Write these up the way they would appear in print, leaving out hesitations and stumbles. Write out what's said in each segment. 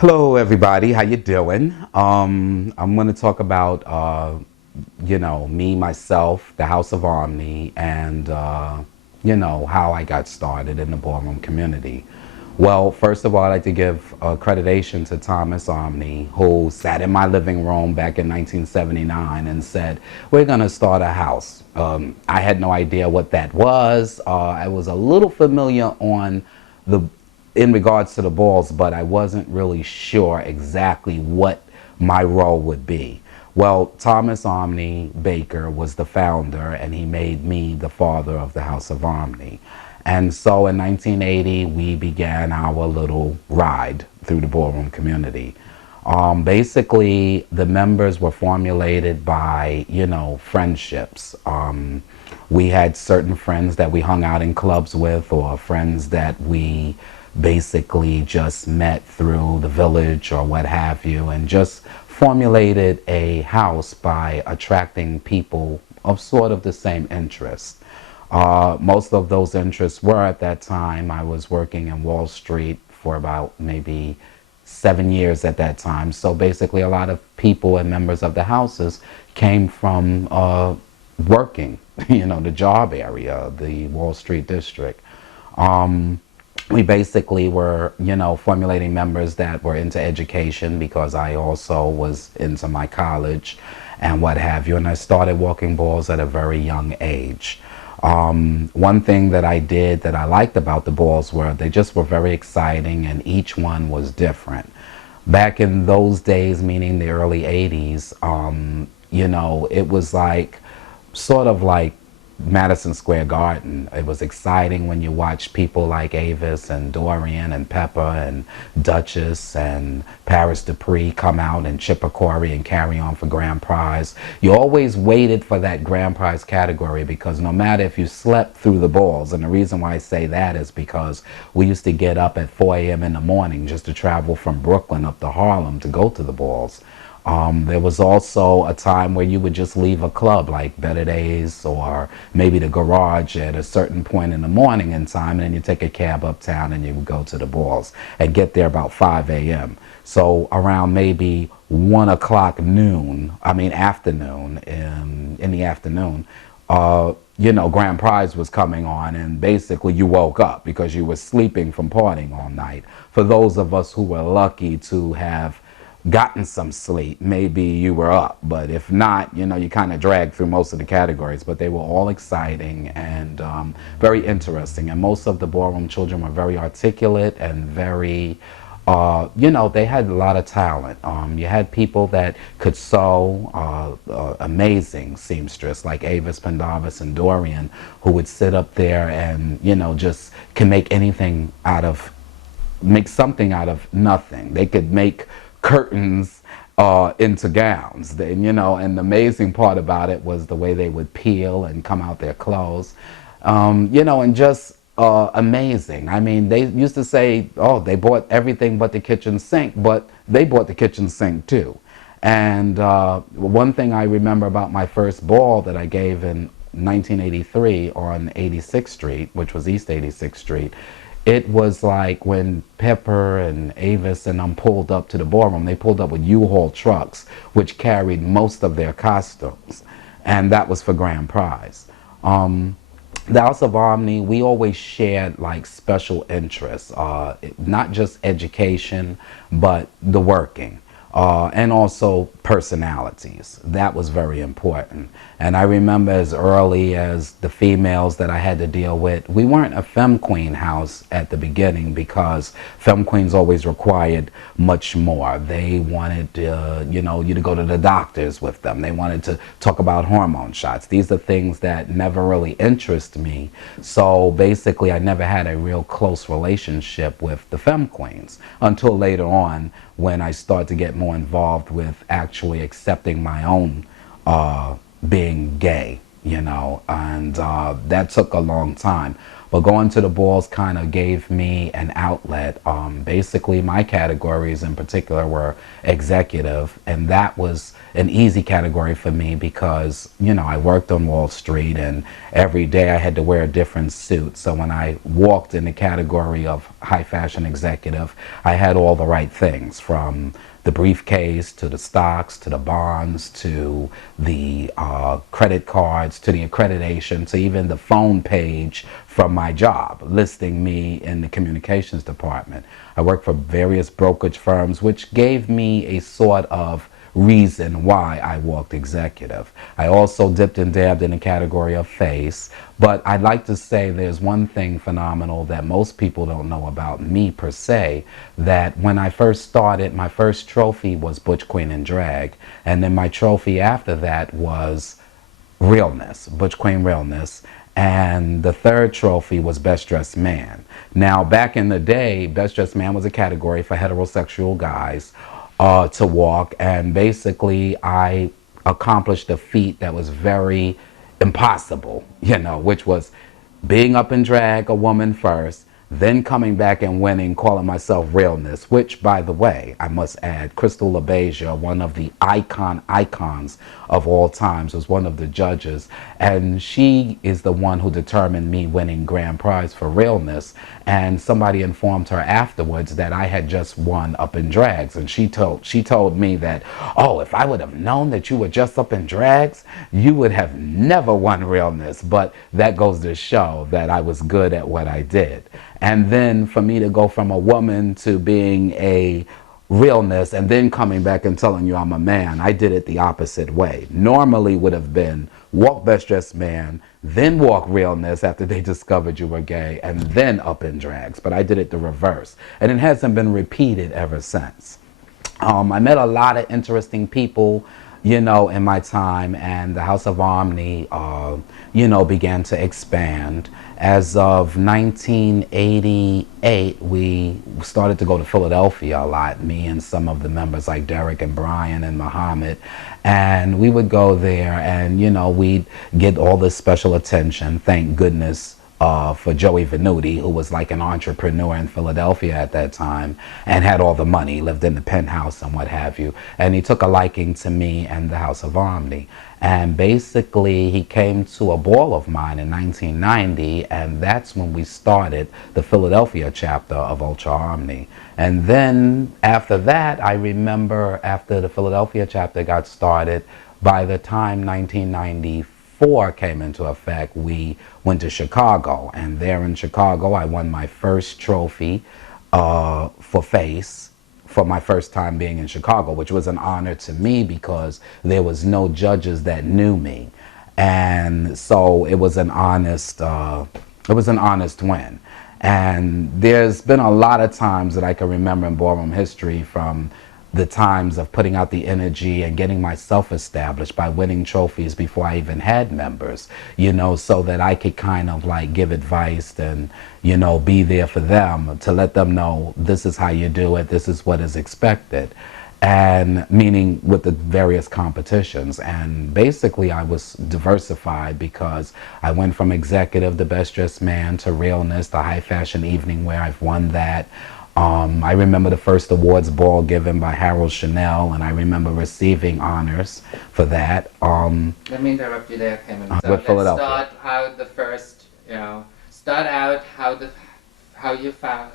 Hello, everybody. How you doing? I'm going to talk about, me, myself, the House of Omni, and, how I got started in the ballroom community. Well, first of all, I'd like to give accreditation to Thomas Omni, who sat in my living room back in 1979 and said, we're going to start a house. I had no idea what that was. I was a little familiar on the in regards to the balls, but I wasn't really sure exactly what my role would be. Well, Thomas Omni Baker was the founder, and he made me the father of the House of Omni. And so in 1980, we began our little ride through the ballroom community. Basically, the members were formulated by, friendships. We had certain friends that we hung out in clubs with, or friends that we basically just met through the village or what have you, and just formulated a house by attracting people of sort of the same interest. Most of those interests were, at that time, I was working in Wall Street for about maybe 7 years at that time. So basically a lot of people and members of the houses came from working, the job area, the Wall Street district. We basically were, formulating members that were into education, because I also was into my college and what have you. And I started walking balls at a very young age. One thing that I did that I liked about the balls were they just were very exciting, and each one was different. Back in those days, meaning the early 80s, it was like sort of like Madison Square Garden. It was exciting when you watched people like Avis and Dorian and Pepper and Duchess and Paris Dupree come out, and Chipper Corey and Carry On for grand prize. You always waited for that grand prize category, because no matter if you slept through the balls, and the reason why I say that is because we used to get up at 4 a.m. in the morning just to travel from Brooklyn up to Harlem to go to the balls. There was also a time where you would just leave a club like Better Days or maybe the Garage at a certain point in the morning in time, and then you take a cab uptown and you would go to the balls and get there about 5 a.m. So around maybe 1 o'clock afternoon, in the afternoon, grand prize was coming on, and basically you woke up because you were sleeping from partying all night. For those of us who were lucky to have gotten some sleep, maybe you were up, but if not, you kind of dragged through most of the categories. But they were all exciting and very interesting, and most of the ballroom children were very articulate and very they had a lot of talent. You had people that could sew, amazing seamstress like Avis Pendarvis and Dorian, who would sit up there and just can make something out of nothing. They could make curtains into gowns. And the amazing part about it was the way they would peel and come out their clothes. And just amazing. I mean, they used to say, oh, they bought everything but the kitchen sink, but they bought the kitchen sink too. And one thing I remember about my first ball that I gave in 1983 on 86th Street, which was East 86th Street, it was like when Pepper and Avis and them pulled up to the ballroom, they pulled up with U-Haul trucks, which carried most of their costumes. And that was for grand prize. The House of Omni, we always shared like special interests, not just education, but the working. And also personalities. That was very important. And I remember as early as the females that I had to deal with, we weren't a femme queen house at the beginning, because femme queens always required much more. They wanted you to go to the doctors with them. They wanted to talk about hormone shots. These are things that never really interest me. So basically I never had a real close relationship with the femme queens until later on, when I started to get more involved with actually accepting my own being gay, and that took a long time. But going to the balls kind of gave me an outlet. Basically, my categories in particular were executive, and that was an easy category for me because, you know, I worked on Wall Street and every day I had to wear a different suit. So when I walked in the category of high fashion executive, I had all the right things, from the briefcase to the stocks to the bonds to the credit cards to the accreditation to even the phone page from my job listing me in the communications department. I worked for various brokerage firms, which gave me a sort of reason why I walked executive. I also dipped and dabbed in the category of face, but I'd like to say there's one thing phenomenal that most people don't know about me per se, that when I first started, my first trophy was Butch, Queen, and Drag, and then my trophy after that was Realness, Butch, Queen, Realness, and the third trophy was Best Dressed Man. Now, back in the day, Best Dressed Man was a category for heterosexual guys to walk, and basically I accomplished a feat that was very impossible, you know, which was being up in drag, a woman first, then coming back and winning, calling myself Realness, which, by the way, I must add, Crystal LaBeija, one of the icons of all times, was one of the judges, and she is the one who determined me winning grand prize for Realness. And somebody informed her afterwards that I had just won Up in Drags, and she told me that, oh, if I would have known that you were just Up in Drags, you would have never won Realness. But that goes to show that I was good at what I did. And then for me to go from a woman to being a Realness and then coming back and telling you I'm a man, I did it the opposite way. Normally would have been walk Best Dressed Man, then walk Realness after they discovered you were gay, and then Up in Drags. But I did it the reverse. And it hasn't been repeated ever since. I met a lot of interesting people, you know, in my time, and the House of Omni, you know, began to expand. As of 1988, we started to go to Philadelphia a lot, me and some of the members like Derek and Brian and Muhammad. And we would go there and, you know, we'd get all this special attention, thank goodness, for Joey Venuti, who was like an entrepreneur in Philadelphia at that time and had all the money, lived in the penthouse and what have you. And he took a liking to me and the House of Omni. And basically, he came to a ball of mine in 1990, and that's when we started the Philadelphia chapter of Ultra Omni. And then after that, I remember after the Philadelphia chapter got started, by the time 1994 came into effect, we went to Chicago. And there in Chicago, I won my first trophy for face, for my first time being in Chicago, which was an honor to me because there was no judges that knew me. And so it was an honest win. And there's been a lot of times that I can remember in ballroom history, from the times of putting out the energy and getting myself established by winning trophies before I even had members, you know, so that I could kind of like give advice and, you know, be there for them to let them know this is how you do it, this is what is expected. And meaning with the various competitions. And basically I was diversified because I went from executive, the Best Dressed Man, to Realness, the high fashion evening where I've won that. I remember the first awards ball given by Harold Chanel, and I remember receiving honors for that. Let me interrupt you there, Kevin. So with Philadelphia. Start how the first, start out how you found.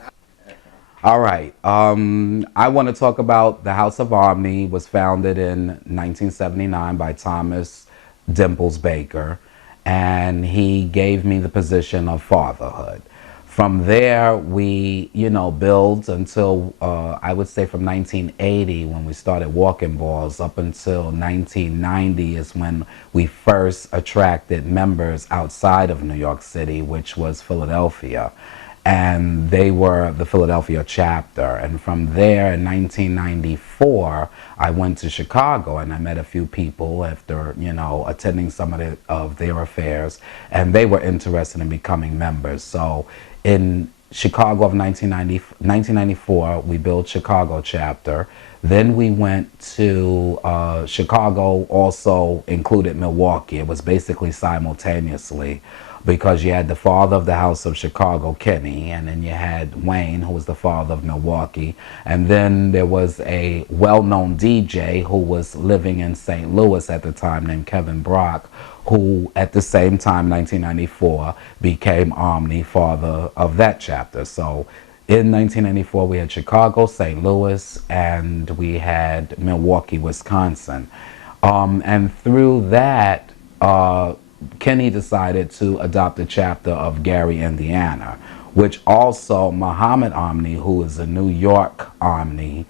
All right. I want to talk about the House of Omni. Was founded in 1979 by Thomas Dimples Baker, and he gave me the position of fatherhood. From there, we, you know, built until, I would say from 1980, when we started walking balls, up until 1990 is when we first attracted members outside of New York City, which was Philadelphia. And they were the Philadelphia chapter. And from there, in 1994, I went to Chicago and I met a few people after, you know, attending some of their affairs, and they were interested in becoming members. So in Chicago of 1994, we built Chicago chapter. Then we went to Chicago, also included Milwaukee. It was basically simultaneously. because you had the father of the House of Chicago, Kenny, and then you had Wayne, who was the father of Milwaukee, and then there was a well-known DJ who was living in St. Louis at the time named Kevin Brock, who at the same time, 1994, became Omni, father of that chapter. So in 1994, we had Chicago, St. Louis, and we had Milwaukee, Wisconsin. And through that, Kenny decided to adopt a chapter of Gary, Indiana, which also Muhammad Omni, who is a New York Omni,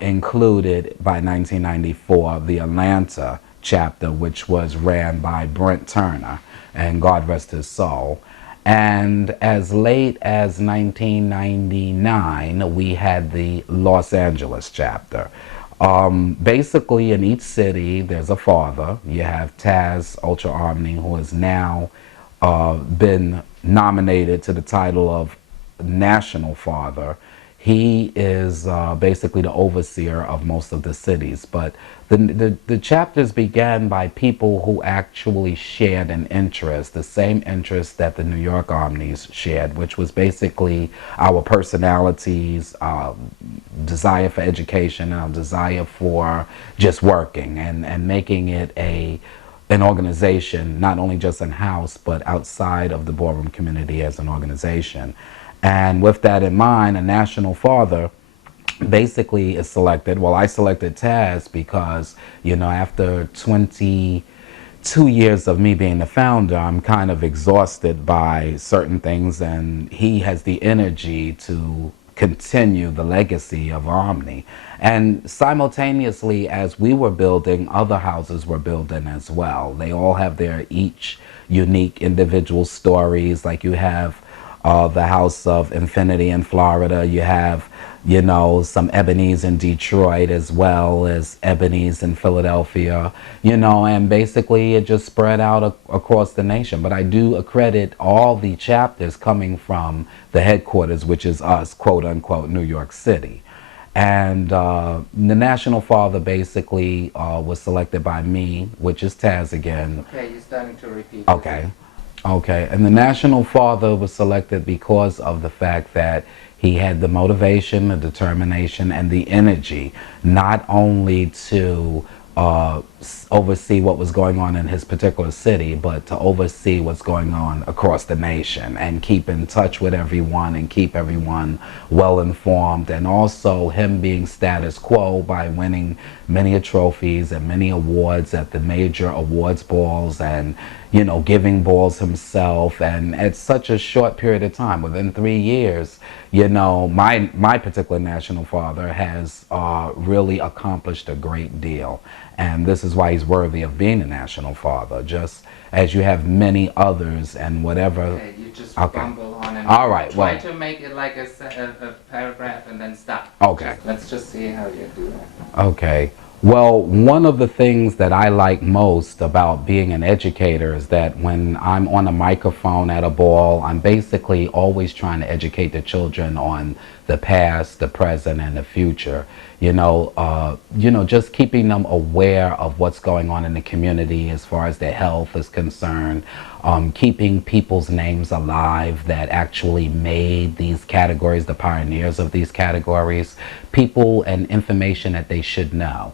included by 1994 the Atlanta chapter, which was ran by Brent Turner, and God rest his soul. And as late as 1999, we had the Los Angeles chapter. Basically, in each city, there's a father. You have Taz Ultra Omni, who has now been nominated to the title of National Father. He is basically the overseer of most of the cities. But the chapters began by people who actually shared an interest, the same interest that the New York Omnis shared, which was basically our personalities, desire for education, our desire for just working and making it an organization, not only just in house, but outside of the ballroom community as an organization. And with that in mind, a national father basically is selected. Well, I selected Taz because, you know, after 22 years of me being the founder, I'm kind of exhausted by certain things, and he has the energy to continue the legacy of Omni. And simultaneously, as we were building, other houses were building as well. They all have their each unique individual stories. Like you have the House of Infinity in Florida. You have, you know, some Ebony's in Detroit as well as Ebony's in Philadelphia, you know, and basically it just spread out across the nation. But I do accredit all the chapters coming from the headquarters, which is us, quote unquote, New York City. And the National Father basically was selected by me, which is Taz again. Okay, you're starting to repeat. Okay. Okay, and the National Father was selected because of the fact that he had the motivation, the determination, and the energy not only to oversee what was going on in his particular city, but to oversee what's going on across the nation and keep in touch with everyone and keep everyone well informed. And also him being status quo by winning many trophies and many awards at the major awards balls, and, you know, giving balls himself. And at such a short period of time, within 3 years, you know, my particular National Father has really accomplished a great deal. And this is why he's worthy of being a National Father, just as you have many others and whatever. Okay, you just bumble on and all right, try to make it like a paragraph and then stop. Okay. Let's just see how you do that. Okay. Well, one of the things that I like most about being an educator is that when I'm on a microphone at a ball, I'm basically always trying to educate the children on the past, the present, and the future. You know, just keeping them aware of what's going on in the community as far as their health is concerned, keeping people's names alive that actually made these categories, the pioneers of these categories, people and information that they should know.